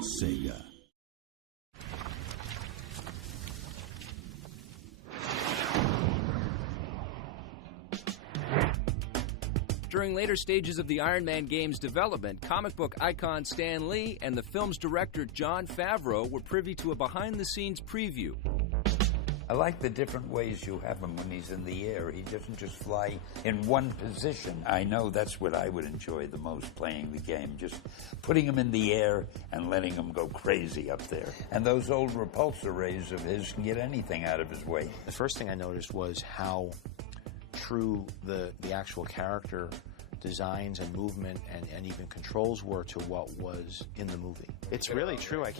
Sega. During later stages of the Iron Man game's development, comic book icon Stan Lee and the film's director Jon Favreau were privy to a behind-the-scenes preview. I like the different ways you have him when he's in the air. He doesn't just fly in one position. I know that's what I would enjoy the most playing the game, just putting him in the air and letting him go crazy up there. And those old repulsor rays of his can get anything out of his way. The first thing I noticed was how true the actual character designs and movement and even controls were to what was in the movie. It's really true. I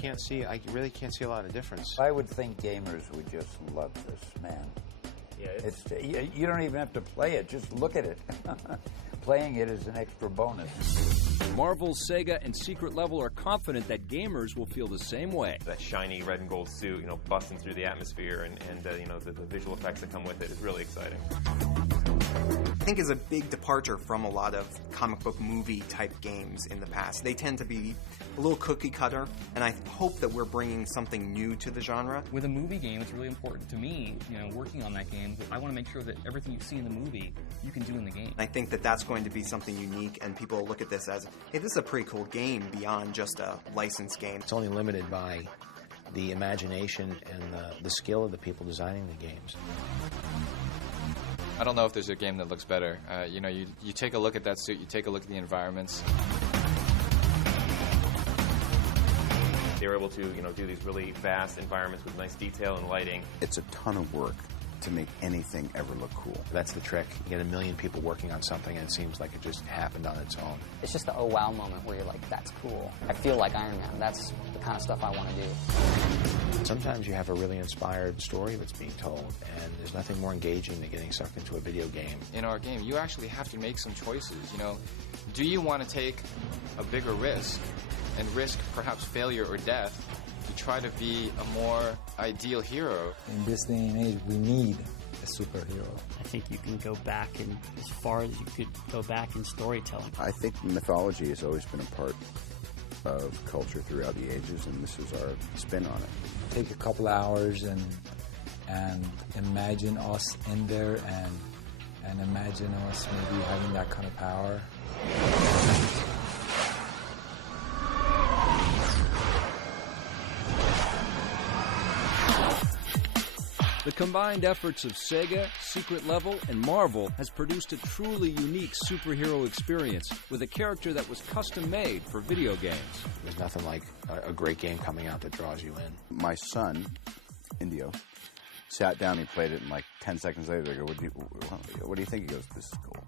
really can't see a lot of difference. I would think gamers would just love this, man. Yeah, you don't even have to play it, just look at it. Playing it is an extra bonus. Marvel's Sega and Secret Level are confident that gamers will feel the same way. That shiny red and gold suit, busting through the atmosphere and the visual effects that come with it is really exciting. I think is a big departure from a lot of comic book movie type games in the past. They tend to be a little cookie cutter, and I hope that we're bringing something new to the genre. With a movie game, it's really important to me, working on that game, I want to make sure that everything you see in the movie, you can do in the game. I think that that's going to be something unique, and people will look at this as, hey, this is a pretty cool game beyond just a licensed game. It's only limited by the imagination and the skill of the people designing the games. I don't know if there's a game that looks better. You take a look at that suit, you take a look at the environments. They were able to, do these really vast environments with nice detail and lighting. It's a ton of work to make anything ever look cool. That's the trick. You get a million people working on something and it seems like it just happened on its own. It's just the oh wow moment where you're like, that's cool. I feel like Iron Man. That's the kind of stuff I want to do. Sometimes you have a really inspired story that's being told, and there's nothing more engaging than getting sucked into a video game. In our game, you actually have to make some choices. Do you want to take a bigger risk and risk perhaps failure or death to try to be a more ideal hero? In this day and age, we need a superhero. I think you can go back and as far as you could go back in storytelling. I think mythology has always been a part of culture throughout the ages, and this is our spin on it. Take a couple hours and imagine us in there and imagine us maybe having that kind of power. The combined efforts of Sega, Secret Level, and Marvel has produced a truly unique superhero experience with a character that was custom-made for video games. There's nothing like a great game coming out that draws you in. My son, Indio, sat down and played it, and like 10 seconds later, I go, what do you think? He goes, this is cool.